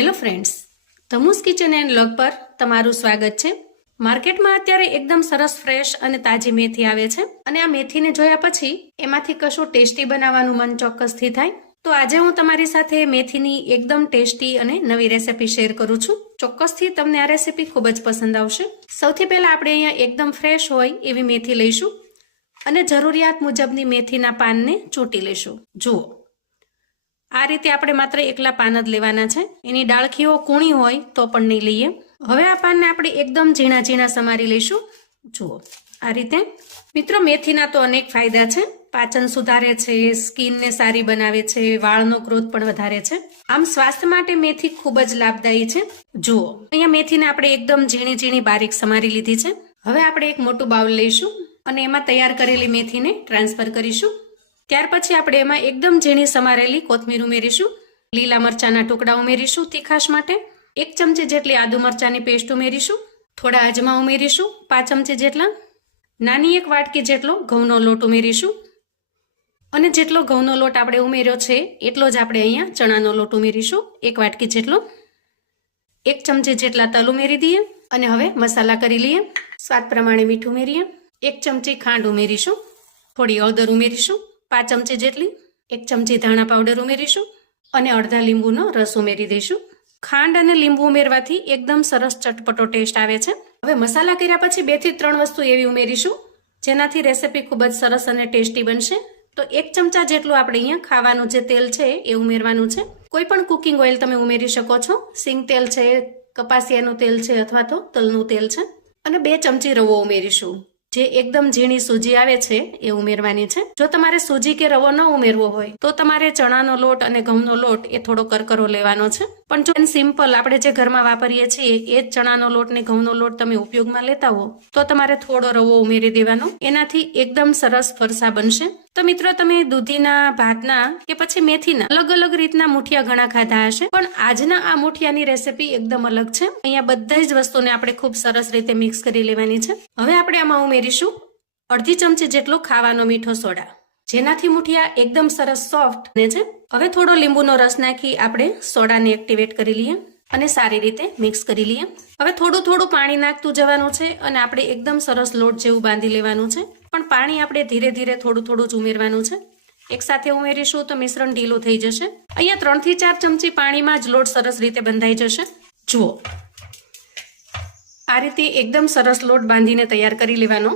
Hello friends, તમુસ kitchen and vlog પર તમારું સ્વાગત છે। માર્કેટમાં અત્યારે એકદમ સરસ ફ્રેશ અને તાજી મેથી આવે છે અને આ મેથીને જોયા પછી એમાંથી કશું ટેસ્ટી બનાવવાનું મન ચોક્કસથી થાય। તો આજે હું તમારી સાથે મેથીની એકદમ ટેસ્ટી અને નવી રેસીપી શેર કરું છું। ચોક્કસથી તમને આ રેસીપી ખૂબ જ પસંદ આવશે। સૌથી પહેલા આપણે અહીંયા એકદમ ફ્રેશ હોય એવી મેથી લઈશું અને જરૂરિયાત મુજબની મેથીના પાનને ચૂંટી લઈશું। જુઓ, આ રીતે આપણે માત્ર એકલા પાન જ લેવાના છે, એની ડાળખીઓ કૂણી હોય તો પણ નહીં લઈએ। હવે આ પાનને આપણે એકદમ ઝીણા ઝીણા સમારી લઈશું। જુઓ, આ રીતે। મિત્રો, મેથીના તો અનેક ફાયદા છે। પાચન સુધારે છે, સ્કિનને સારી બનાવે છે, વાળનો ગ્રોથ પણ વધારે છે। આમ સ્વાસ્થ્ય માટે મેથી ખૂબ જ લાભદાયી છે। જુઓ, અહીંયા મેથીને આપણે એકદમ ઝીણી ઝીણી બારીક સમારી લીધી છે। હવે આપણે એક મોટું બાઉલ લઈશું અને એમાં તૈયાર કરેલી મેથીને ટ્રાન્સફર કરીશું। ત્યાર પછી આપણે એમાં એકદમ ઝીણી સમારેલી કોથમીર ઉમેરીશું, લીલા મરચાના ટુકડા ઉમેરીશું તીખાશ માટે, 1 ચમચી જેટલી આદુ મરચાની પેસ્ટ ઉમેરીશું, થોડા અજમા ઉમેરીશું 5 ચમચી જેટલા, નાની 1 વાટકી જેટલો ઘઉંનો લોટ ઉમેરીશું અને જેટલો ઘઉંનો લોટ આપણે ઉમેર્યો છે એટલો જ આપણે અહીંયા ચણાનો લોટ ઉમેરીશું 1 વાટકી જેટલો, 1 ચમચી જેટલા તલ ઉમેરી દઈએ અને હવે મસાલા કરી લઈએ। સ્વાદ પ્રમાણે મીઠું ઉમેરીએ, 1 ચમચી ખાંડ ઉમેરીશું, થોડી હળદર ઉમેરીશું 5 ચમચી જેટલી, 1 ચમચી ધાણા પાવડર ઉમેરીશું અને અડધા લીંબુનો રસ ઉમેરી દઈશું। ખાંડ અને લીંબુ ઉમેરવાથી એકદમ સરસ ચટપટો ટેસ્ટ આવે છે। હવે મસાલા કર્યા પછી 2 થી 3 વસ્તુ એવી ઉમેરીશું જેનાથી રેસીપી ખૂબ જ સરસ અને ટેસ્ટી બનશે। તો 1 ચમચા જેટલું આપણે અહીંયા ખાવાનું જે તેલ છે એ ઉમેરવાનું છે। કોઈ પણ કુકિંગ ઓઇલ તમે ઉમેરી શકો છો, સિંગ તેલ છે, કપાસિયાનું તેલ છે અથવા તો તલનું તેલ છે। અને 2 ચમચી રવો ઉમેરીશું, જે એકદમ ઝીણી સૂજી આવે છે એ ઉમેરવાની છે। જો તમારે સૂજી કે રવો ન ઉમેરવો હોય તો તમારે ચણાનો લોટ અને ઘઉંનો લોટ એ થોડો કરકરો લેવાનો છે, પણ જો સિમ્પલ આપણે જે ઘરમાં વાપરીએ છીએ એ જ ચણાનો લોટ ને ઘઉંનો લોટ તમે ઉપયોગમાં લેતા હો તો તમારે થોડો રવો ઉમેરી દેવાનો, એનાથી એકદમ સરસ ફરસા બનશે। તો મિત્રો, તમે દૂધીના, ભાતના કે પછી મેથીના અલગ અલગ રીતના મુઠિયા ઘણા ખાધા હશે, પણ આજના આ મુઠિયાની રેસીપી એકદમ અલગ છે। અહીંયા બધા જ વસ્તુને આપણે ખૂબ સરસ રીતે મિક્સ કરી લેવાની છે। હવે આપણે આમાં ઉમેરીશું અડધી ચમચી જેટલો ખાવાનો મીઠો સોડા, જેનાથી મુઠિયા એકદમ સરસ સોફ્ટ બને છે। હવે થોડો લીંબુનો રસ નાખી આપણે સોડાને એક્ટિવેટ કરી લઈએ અને સારી રીતે મિક્સ કરી લઈએ। હવે થોડું થોડું પાણી નાખતું જવાનું છે અને આપણે એકદમ સરસ લોટ જેવું બાંધી લેવાનું છે, પણ પાણી આપણે ધીરે ધીરે થોડું થોડું જ ઉમેરવાનું છે। એક સાથે ઉમેરીશું તો મિશ્રણ ઢીલું થઈ જશે। અહીંયા 3 થી 4 ચમચી પાણીમાં જ લોટ સરસ રીતે બંધાઈ જશે। જુઓ, આ રીતે એકદમ સરસ લોટ બાંધીને તૈયાર કરી લેવાનો।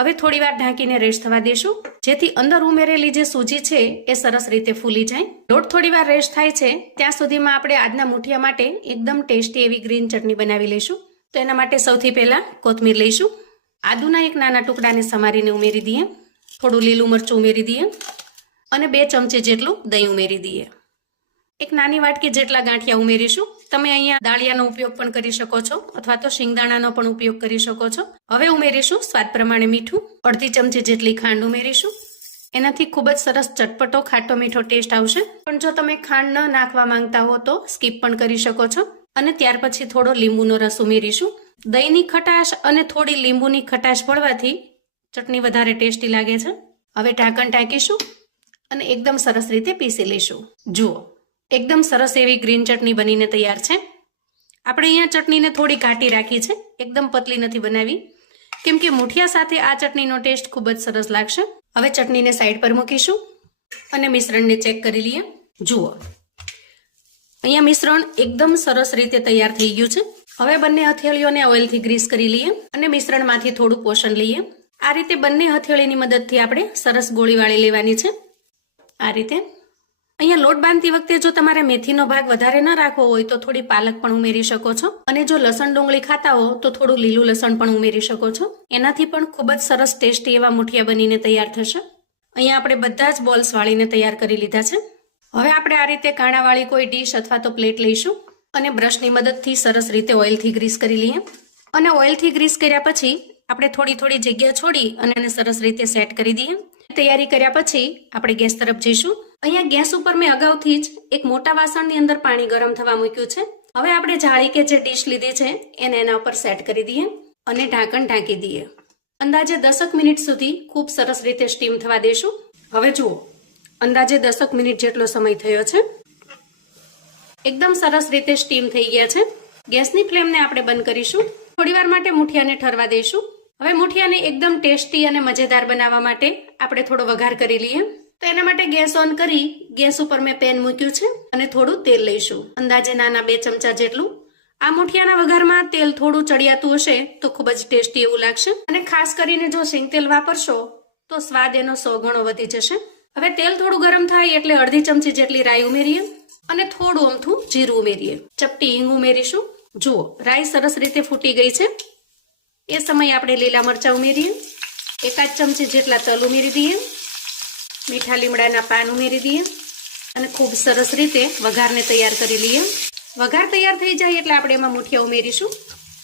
હવે થોડી વાર ઢાંકીને રેસ્ટ થવા દેશું, જેથી અંદર ઉમેરેલી જે સૂજી છે એ સરસ રીતે ફૂલી જાય। લોટ થોડી વાર રેસ્ટ થાય છે ત્યાં સુધીમાં આપણે આજના મુઠિયા માટે એકદમ ટેસ્ટી એવી ગ્રીન ચટણી બનાવી લઈશું। તો એના માટે સૌથી પહેલા કોથમીર લઈશું, આદુના 1 નાના ટુકડાને સમારીને ઉમેરી દઈએ, થોડું લીલું મરચું ઉમેરી દઈએ અને 2 ચમચી જેટલું દહીં ઉમેરી દઈએ। 1 નાની વાટકી જેટલા ગાંઠિયા ઉમેરીશું। તમે અહીંયા દાળિયાનો ઉપયોગ પણ કરી શકો છો અથવા તો શિંગદાણાનો પણ ઉપયોગ કરી શકો છો। હવે ઉમેરીશું સ્વાદ પ્રમાણે મીઠું, અડધી ચમચી જેટલી ખાંડ ઉમેરીશું, એનાથી ખૂબ જ સરસ ચટપટો ખાટો મીઠો ટેસ્ટ આવશે। પણ જો તમે ખાંડ ન નાખવા માંગતા હો તો સ્કીપ પણ કરી શકો છો। અને ત્યાર પછી થોડો લીંબુનો રસ ઉમેરીશું। દહીંની ખટાશ અને થોડી લીંબુની ખટાશ પડવાથી ચટણી વધારે ટેસ્ટી લાગે છે। હવે ઢાંકણ ઢાંકીશું અને એકદમ સરસ રીતે પીસી લઈશું। જુઓ, એકદમ સરસ એવી ગ્રીન ચટણી બનીને તૈયાર છે। આપણે અહીંયા ચટણીને થોડી ઘાટી રાખી છે, એકદમ પતલી નથી બનાવી, કેમ કે મુઠિયા સાથે આ ચટણીનો ટેસ્ટ ખૂબ જ સરસ લાગશે। હવે ચટણીને સાઈડ પર મૂકીશું અને મિશ્રણને ચેક કરી લઈએ। જુઓ, અહીંયા મિશ્રણ એકદમ સરસ રીતે તૈયાર થઈ ગયું છે। હવે બંને હથેળીઓને ઓઇલથી ગ્રીસ કરી લઈએ અને મિશ્રણમાંથી થોડું પોષણ લઈએ। આ રીતે બંને હથેળીની મદદથી આપણે સરસ ગોળી વાળી લેવાની છે। આ રીતે અહીંયા લોટ બાંધતી વખતે જો તમારે મેથીનો ભાગ વધારે ન રાખવો હોય તો થોડી પાલક પણ ઉમેરી શકો છો, અને જો લસણ ડુંગળી ખાતા હો તો થોડું લીલું લસણ પણ ઉમેરી શકો છો। એનાથી પણ ખૂબ જ સરસ ટેસ્ટી એવા મુઠિયા બનીને તૈયાર થશે। અહીંયા આપણે બધા જ બોલ્સ વાળીને તૈયાર કરી લીધા છે। હવે આપણે આ રીતે કાણાવાળી કોઈ ડીશ અથવા તો પ્લેટ લઈશું અને બ્રશની મદદથી સરસ રીતે ઓઇલથી ગ્રીસ કરી લઈએ। અને ઓઇલથી ગ્રીસ કર્યા પછી આપણે થોડી થોડી જગ્યા છોડી અને એને સરસ રીતે સેટ કરી દઈએ। તૈયારી કર્યા પછી આપણે ગેસ તરફ જઈશું। અહીંયા ગેસ ઉપર મેં અગાઉથી જ એક મોટા વાસણની અંદર પાણી ગરમ થવા મૂક્યું છે। હવે આપણે જાળી કે જે ડીશ લીધી છે એને એના ઉપર સેટ કરી દઈએ અને ઢાંકણ ઢાંકી દઈએ। અંદાજે 10 મિનિટ સુધી ખૂબ સરસ રીતે સ્ટીમ થવા દેશું। હવે જુઓ, અંદાજે 10 મિનિટ જેટલો સમય થયો છે। એકદમ સરસ રીતે સ્ટીમ થઈ ગયા છે. ગેસની ફ્લેમને આપણે બંધ કરીશું. થોડીવાર માટે મુઠિયાને ઠરવા દઈશું. હવે મુઠિયાને એકદમ ટેસ્ટી અને મજેદાર બનાવવા માટે આપણે થોડો વઘાર કરી લઈએ. તો એના માટે ગેસ ઓન કરી ગેસ ઉપર મેં પેન મૂક્યું છે અને થોડું તેલ લઈશું. અંદાજે નાના 2 ચમચા જેટલું. આ મુઠિયાના વઘારમાં તેલ થોડું ચડિયાતું હશે તો ખૂબ જ ટેસ્ટી એવું લાગશે. અને ખાસ કરીને જો સિંગ તેલ વાપરશો તો સ્વાદ એનો 100 ગણો વધી જશે. હવે તેલ થોડું ગરમ થાય એટલે અડધી ચમચી જેટલી રાઈ ઉમેરીએ અને થોડું અમથું જીરું ઉમેરીએ. ચપટી હિંગ ઉમેરીશું. જુઓ, રાઈ સરસ રીતે ફૂટી ગઈ છે. એ સમયે આપણે લીલા મરચાં ઉમેરીએ. 1 ચમચી જેટલા તલ ઉમેરી દઈએ. મીઠા લીમડાના પાન ઉમેરી દઈએ અને ખૂબ સરસ રીતે વઘારને તૈયાર કરી લઈએ. વઘાર તૈયાર થઈ જાય એટલે આપણે એમાં મુઠિયા ઉમેરીશું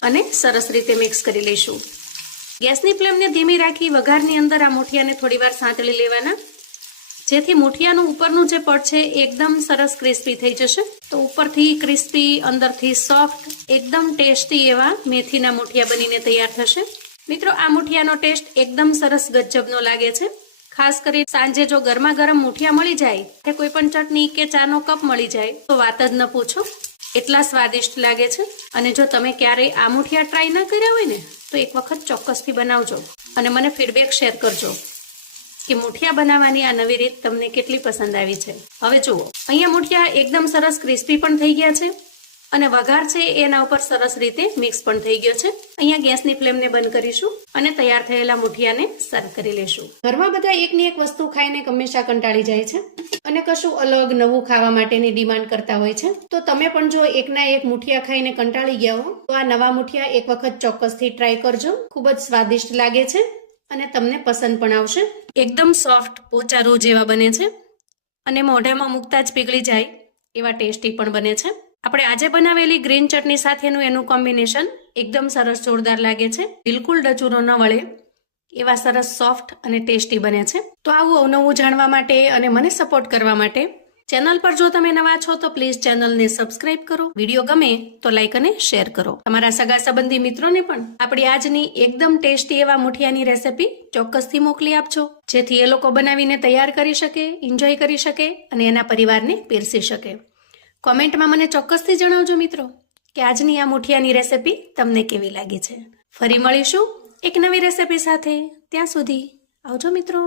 અને સરસ રીતે મિક્સ કરી લઈશું. ગેસની ફ્લેમને ધીમી રાખી વઘારની અંદર આ મુઠિયાને થોડીવાર સાંતળી લેવાના, જેથી મુઠિયાનું ઉપરનું જે પડ છે એકદમ સરસ ક્રિસ્પી થઈ જશે. તો ઉપરથી ક્રિસ્પી, અંદરથી સોફ્ટ, એકદમ ટેસ્ટી એવા મેથીના મુઠિયા બનીને તૈયાર થશે. મિત્રો, આ મુઠિયાનો ટેસ્ટ એકદમ સરસ ગજબનો લાગે છે. ખાસ કરી સાંજે જો ગરમા ગરમ મુઠિયા મળી જાય કે કોઈ પણ ચટણી કે ચાનો કપ મળી જાય તો વાત જ ન પૂછો, એટલા સ્વાદિષ્ટ લાગે છે. અને જો તમે ક્યારેય આ મુઠિયા ટ્રાય ન કર્યા હોય ને તો એક વખત ચોક્કસથી બનાવજો અને મને ફીડબેક શેર કરજો કે મુઠિયા બનાવવાની આ નવી રીત તમને કેટલી પસંદ આવી છે. હવે જુઓ, અહીંયા મુઠિયા એકદમ સરસ ક્રિસ્પી પણ થઈ ગયા છે અને વઘાર છે એના ઉપર સરસ રીતે મિક્સ પણ થઈ ગયો છે. અહીંયા ગેસની ફ્લેમને બંધ કરીશું અને તૈયાર થયેલા મુઠિયાને સર્વ કરી લેશું. ઘરમાં બધા એકની એક વસ્તુ ખાઈને હંમેશા કંટાળી જાય છે અને કશું અલગ નવું ખાવા માટેની ડિમાન્ડ કરતા હોય છે. તો તમે પણ જો એકના એક મુઠિયા ખાઈને કંટાળી ગયા હો તો આ નવા મુઠિયા એક વખત ચોક્કસથી ટ્રાય કરજો. ખૂબ જ સ્વાદિષ્ટ લાગે છે અને તમને પસંદ પણ આવશે. એકદમ સોફ્ટ, પોચા રૂ જેવા બને છે અને મોઢામાં મૂકતા જ પીગળી જાય એવા ટેસ્ટી પણ બને છે. આપણે આજે બનાવેલી ગ્રીન ચટણી સાથેનું એનું કોમ્બિનેશન એકદમ સરસ જોરદાર લાગે છે. બિલકુલ ડચુરો ન વળે એવા સરસ સોફ્ટ અને ટેસ્ટી બને છે. તો આવું અવનવું જાણવા માટે અને મને સપોર્ટ કરવા માટે ચેનલ પર જો તમે નવા છો તો પ્લીઝ ચેનલને સબસ્ક્રાઇબ કરો. વિડીયો ગમે તો લાઈક અને શેર કરો. તમારા સગા સંબંધી મિત્રોને પણ આપણી આજની એકદમ ટેસ્ટી એવા મુઠિયાની રેસિપી ચોક્કસથી મોકલી આપજો, જેથી એ લોકો બનાવીને તૈયાર કરી શકે, એન્જોય કરી શકે અને એના પરિવારને પીરસી શકે. કોમેન્ટમાં મને ચોક્કસથી જણાવજો મિત્રો કે આજની આ મુઠિયાની રેસિપી તમને કેવી લાગી છે. ફરી મળીશું એક નવી રેસિપી સાથે. ત્યાં સુધી આવજો મિત્રો.